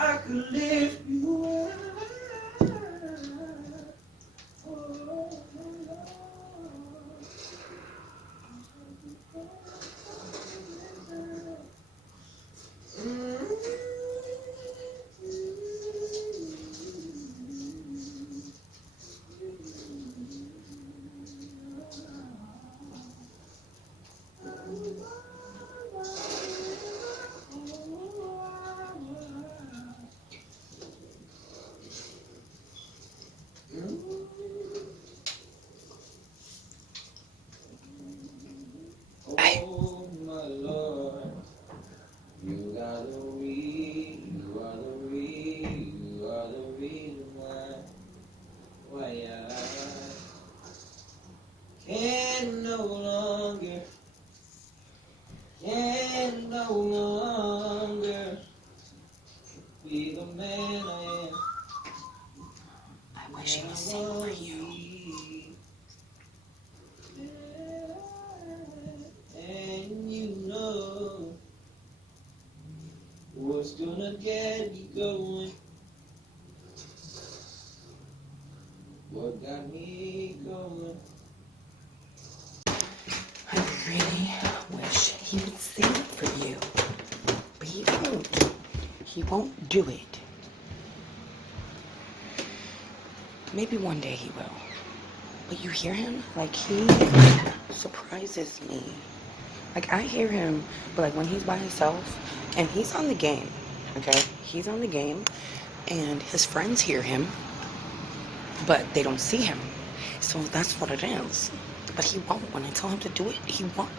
I could lift you up. Oh my Lord, you are the reason why I can no longer be the man I am. I wish he was sing for you. And you know what's gonna get you going. What got me going? I really wish he would sing for you. But he won't. He won't do it. Maybe one day he will. But you hear him? Like, he surprises me. Like, I hear him, but like when he's by himself, and he's on the game, okay? He's on the game, and his friends hear him, but they don't see him. So that's what it is. But he won't. When I tell him to do it, he won't.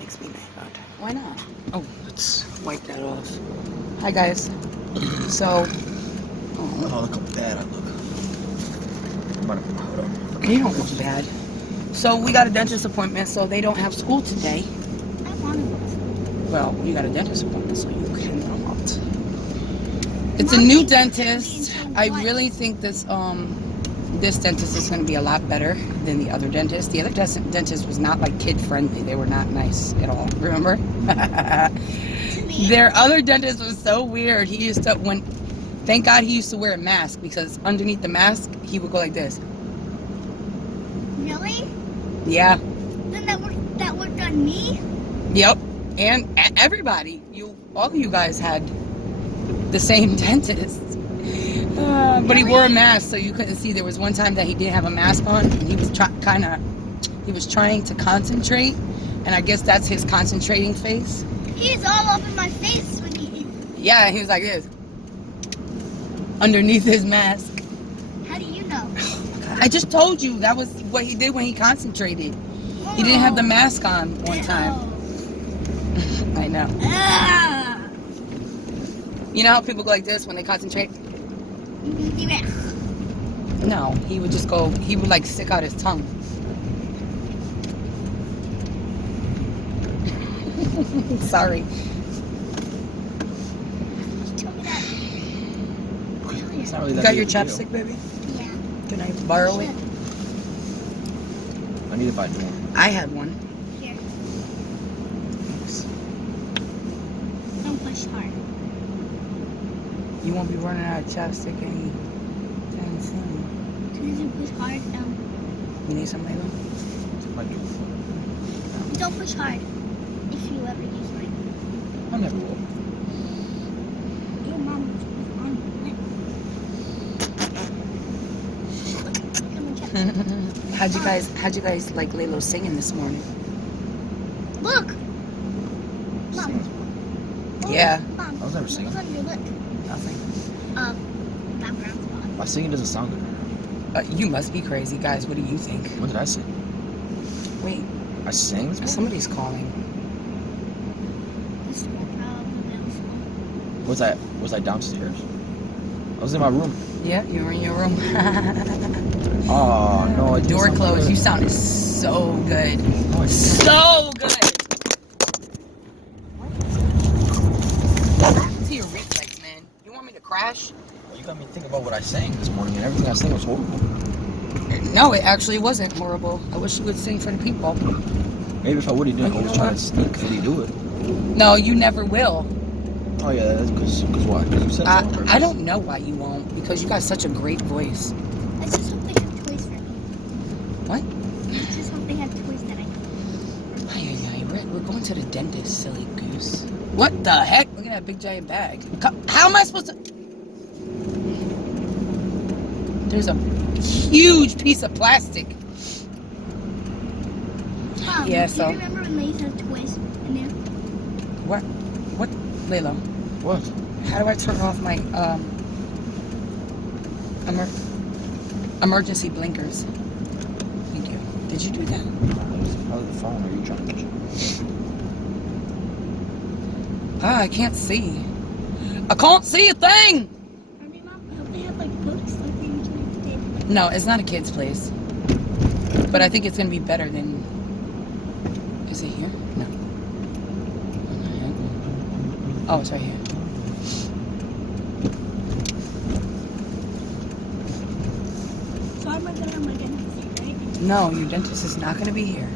Makes me mad. Why not? Oh, let's wipe that off. Hi, guys. So... Oh, look how bad I look. I'm about to put my hood on. You don't look bad. So we got a dentist appointment, so they don't have school today. I want to go to school. Well, you got a dentist appointment, so you cannot. It's a new dentist. I really think this this dentist is going to be a lot better than the other dentist. The other dentist was not like kid friendly. They were not nice at all. Remember? Their other dentist was so weird. He used to thank God he used to wear a mask, because underneath the mask he would go like this. Really? Yeah. Then that worked on me? Yep. And everybody. All of you guys had the same dentist. But he wore a mask, so you couldn't see. There was one time that he didn't have a mask on, and he was trying to concentrate, and I guess that's his concentrating face. He's all up in my face when he... Yeah, he was like this. Underneath his mask. How do you know? I just told you that was what he did when he concentrated. He didn't have the mask on one time. I know. You know how people go like this when they concentrate? No, he would just go, he would like stick out his tongue. Sorry. It's not really You that got big your of a deal. chapstick, baby? Yeah. Can I borrow it? I need to buy more. I had one. Here. Don't push hard. You won't be running out of chapstick anytime soon. As you push hard, You need some, Layla? Might be. don't push hard. If you ever use mine. I never will. Your mom was on How'd you guys like Laylo singing this morning? Look! Mom. Sing. Yeah. Mom. I was never singing. What's on your lip? Nothing. Background spot. My singing doesn't sound good. You must be crazy, guys. What do you think? What did I sing? Wait, I sang this morning? somebody's calling. This one probably Was I downstairs? I was in my room. Yeah, you were in your room. Oh no! I did Door something closed. good. You sounded so good. No, I didn't. So good. To your reflex, man. You want me to crash? You got me thinking about what I sang this morning, and everything I sang was horrible. No, it actually wasn't horrible. I wish you would sing for the people. Maybe if I would have done, I You was know trying what? to sneakily do it. No, you never will. Oh yeah, that's because why? 'Cause you said so on purpose. I don't know why you won't, because you got such a great voice. I just hope they have toys for me. What? I just hope they have toys that I can. We're going to the dentist, silly goose. What the heck? Look at that big giant bag. How am I supposed to... There's a huge piece of plastic. Mom, Yeah, do so... you remember when they used to have toys in there? What? What? Layla? What? How do I turn off my, emergency blinkers? Thank you. Did you do that? Probably the phone. Are you trying to catch it? I can't see. I can't see a thing! I mean, Mom, I hope they have like books like they usually did. No, it's not a kid's place. But I think it's gonna be better than... Is it here? No. Oh, it's right here. So I'm gonna have my dentist, right? No, your dentist is not gonna be here.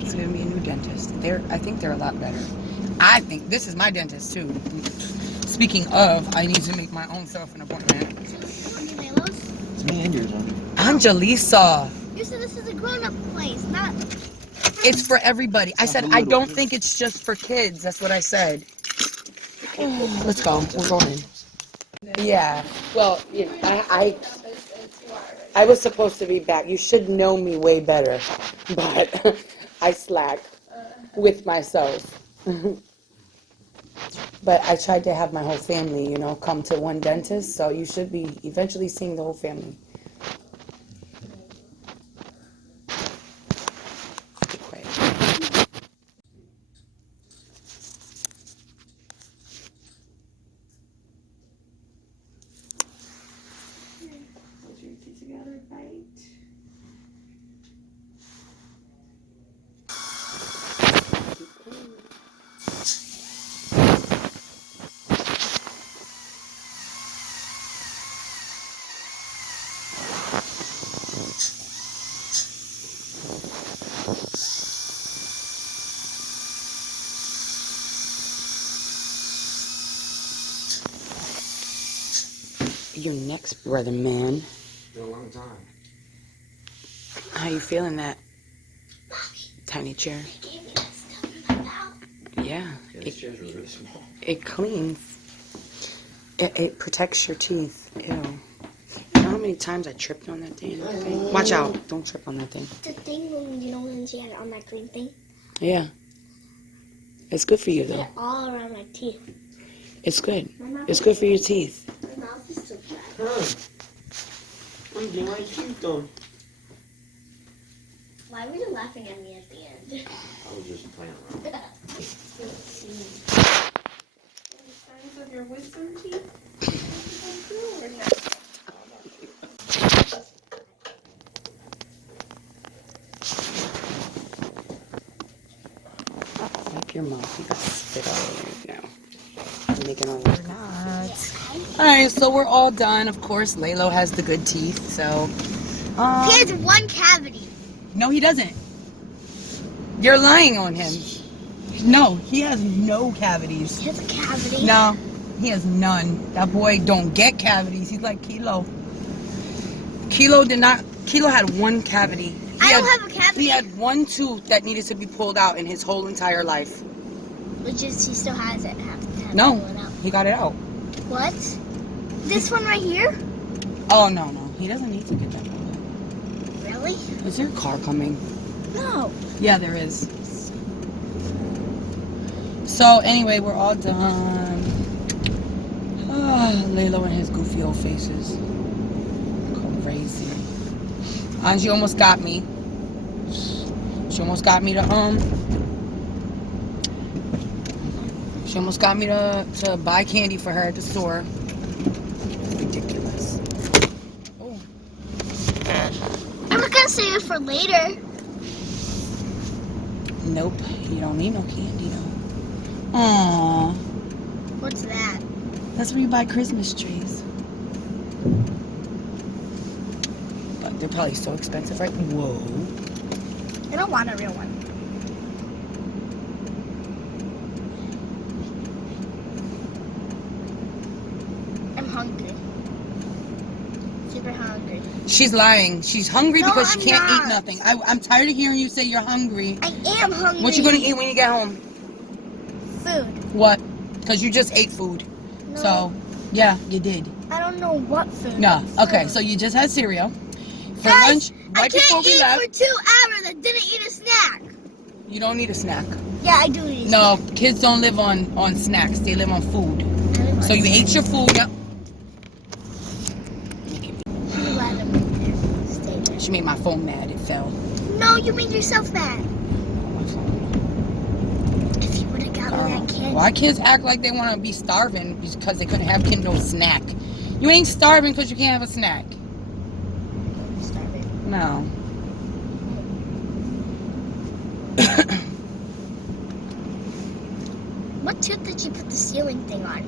It's gonna be a new dentist. I think they're a lot better. I think this is my dentist too. Speaking of, I need to make my own self an appointment. So this is gonna be Layla's? It's me and yours, Andrew. Angelisa. You said this is a grown-up place, not... It's for everybody. I said I don't think it's just for kids. That's what I said. Let's go. We're going in. Yeah. Well, you know, I was supposed to be back. You should know me way better, but I slack with myself. But I tried to have my whole family, you know, come to one dentist, so you should be eventually seeing the whole family. Your next brother, man. Been a long time. How you feeling that tiny chair? Yeah. This chair's really small. It cleans. It protects your teeth. Ew. You know how many times I tripped on that damn thing? Watch out. Don't trip on that thing. The thing when, you know, when she had it on that green thing? Yeah. It's good for you, She put though. it all around my teeth. It's good. It's good for your teeth. My mouth is so bad. Huh. I'm getting my teeth done. Why were you laughing at me at the end? I was just playing around. Signs of your wisdom teeth? Or no? Like your mouth. You got spit all over you now. You're making all your knots. Alright, so we're all done. Of course, Lalo has the good teeth, so... He has one cavity. No, he doesn't. You're lying on him. No, he has no cavities. He has a cavity. No, he has none. That boy don't get cavities. He's like Kilo. Kilo had one cavity. I don't have a cavity. He had one tooth that needed to be pulled out in his whole entire life. Which is, he still has it. No, he got it out. What? This one right here? Oh, no. He doesn't need to get that out. Really? Is there a car coming? No. Yeah, there is. So, anyway, we're all done. Lalo and his goofy old faces. Crazy. Angie almost got me. She almost got me to, She almost got me to buy candy for her at the store. Ridiculous. Oh. I'm not gonna save it for later. Nope, you don't need no candy though. Aww, What's that? that's where you buy Christmas trees. But they're probably so expensive, right? Whoa. I don't want a real one. hungry. Super hungry. She's lying. She's hungry No, because she I'm can't eat not. nothing. I'm tired of hearing you say you're hungry. I am hungry. What you gonna eat when you get home? Food. What? Because you just ate food. No, So, yeah, you did. I don't know what food. No. but Okay, food. so you just had cereal. For Guys, lunch, I right before can't we eat left. for 2 hours. I didn't eat a snack. You don't need a snack. Yeah, I do need a No, snack. kids don't live on snacks. They live on food. I live So on you ate your food. Yep. Let them stay there. She made my phone mad. It fell. No, you made yourself mad. If you would have got me that candy. Why kids act like they want to be starving because they couldn't have no snack? You ain't starving because you can't have a snack. I'm starving. No. What tooth did you put the ceiling thing on?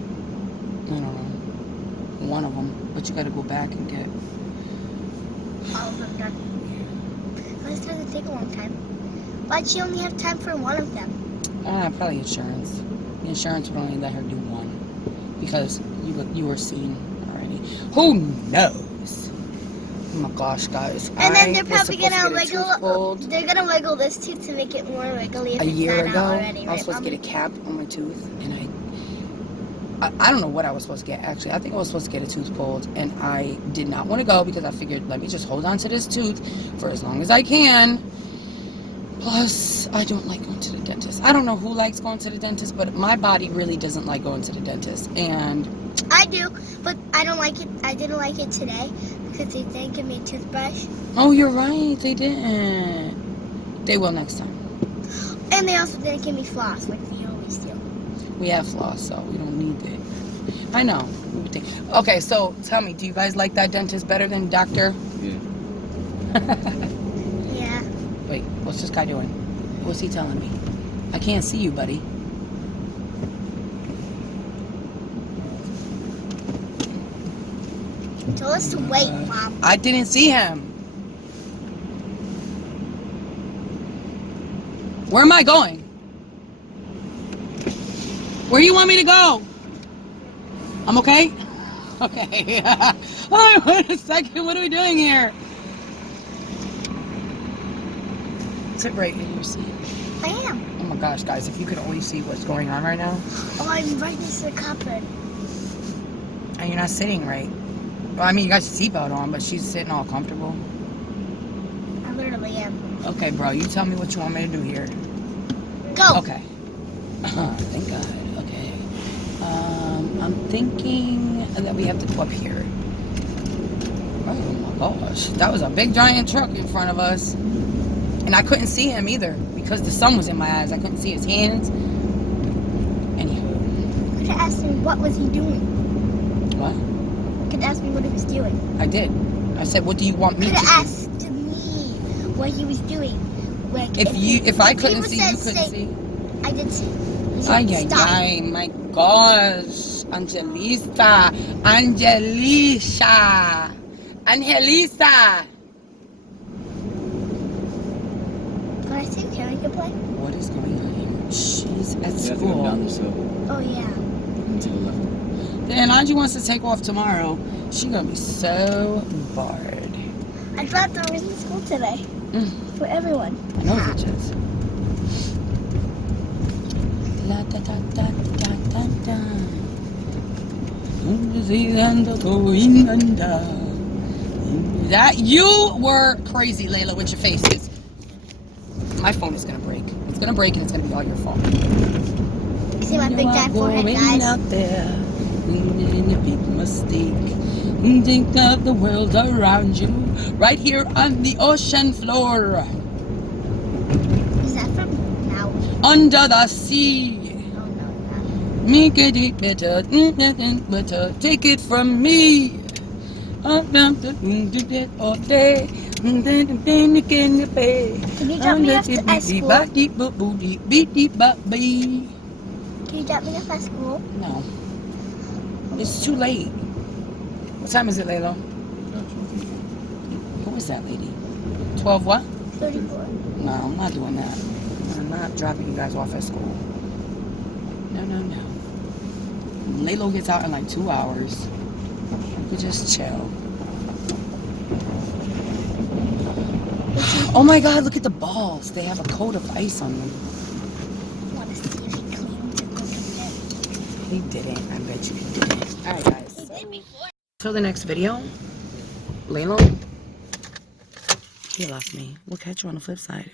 I don't know. One of them, but you got to go back and get. All of them done. This doesn't take a long time. Why'd she only have time for one of them? Probably insurance. The insurance would only let her do one because you were seen already. Who knows? Oh my gosh, guys! And then they're was probably supposed gonna to get a tooth wiggle. pulled They're gonna wiggle this tooth to make it more wiggly. If a it's year not ago. out already, I right, was supposed to Mommy? get a cap on my tooth, and I don't know what I was supposed to get. Actually, I think I was supposed to get a tooth pulled, and I did not want to go because I figured let me just hold on to this tooth for as long as I can. Plus, I don't like going to the dentist. I don't know who likes going to the dentist, but my body really doesn't like going to the dentist. And I do, but I don't like it. I didn't like it today because they didn't give me a toothbrush, oh, you're right, they didn't. They will next time. and they also didn't give me floss like they always do. We have floss, so we don't need it. I know. Okay, so tell me, do you guys like that dentist better than doctor? Yeah. Yeah. Wait, what's this guy doing? What's he telling me? I can't see you, buddy. Told us to wait, Mom. I didn't see him. Where am I going? Where do you want me to go? I'm okay? Okay. Oh, wait a second. What are we doing here? Sit right in your seat. I am. Oh my gosh, guys, if you could only see what's going on right now. Oh, I'm right next to the cupboard. And you're not sitting right. Well, I mean, you got your seatbelt on, but she's sitting all comfortable. I literally am. Okay, bro, you tell me what you want me to do here. Go. Okay. Thank God. Okay. I'm thinking that we have to go up here. Oh my gosh. That was a big giant truck in front of us. And I couldn't see him either because the sun was in my eyes. I couldn't see his hands. Anywho. Could have asked him what was he doing. What? Could have asked me what he was doing. I did. I said, what do you want me Could to have do? asked me what he was doing. Like, If I couldn't people see, you said couldn't say- see. I did see. He said, Ay, ay, stop. ay, my gosh. Angelisa. Angelisa. Angelisa. Can I see? Can I go play? What is going on here? She's at You have to go school. down this hill Oh, yeah. and take a left. Then Angie wants to take off tomorrow. She's going to be so bored. I thought there was in school today. Mm. For everyone. I know bitches. La da da da da da da. That you were crazy, Layla, with your faces. My phone is gonna break. It's gonna break and it's gonna be all your fault. You see my big giant forehead, guys? Out there, making a big mistake. Think of the world around you, right here on the ocean floor, Is that from now? under the sea. Oh, no, not. Make it better, better. Take it from me. All day. Can you drop me off at school? Can you drop me off at school? No. It's too late. What time is it, Layla? Who is that lady? 12 what? 34. No, I'm not doing that. I'm not dropping you guys off at school. No, no, no. Layla gets out in like 2 hours. We just chill. Oh my God, look at the balls. They have a coat of ice on them. I want to see if he cleaned it like a pet. He didn't. I bet you he didn't. Alright, guys. He did before. Till the next video. Laylo. He left me. We'll catch you on the flip side.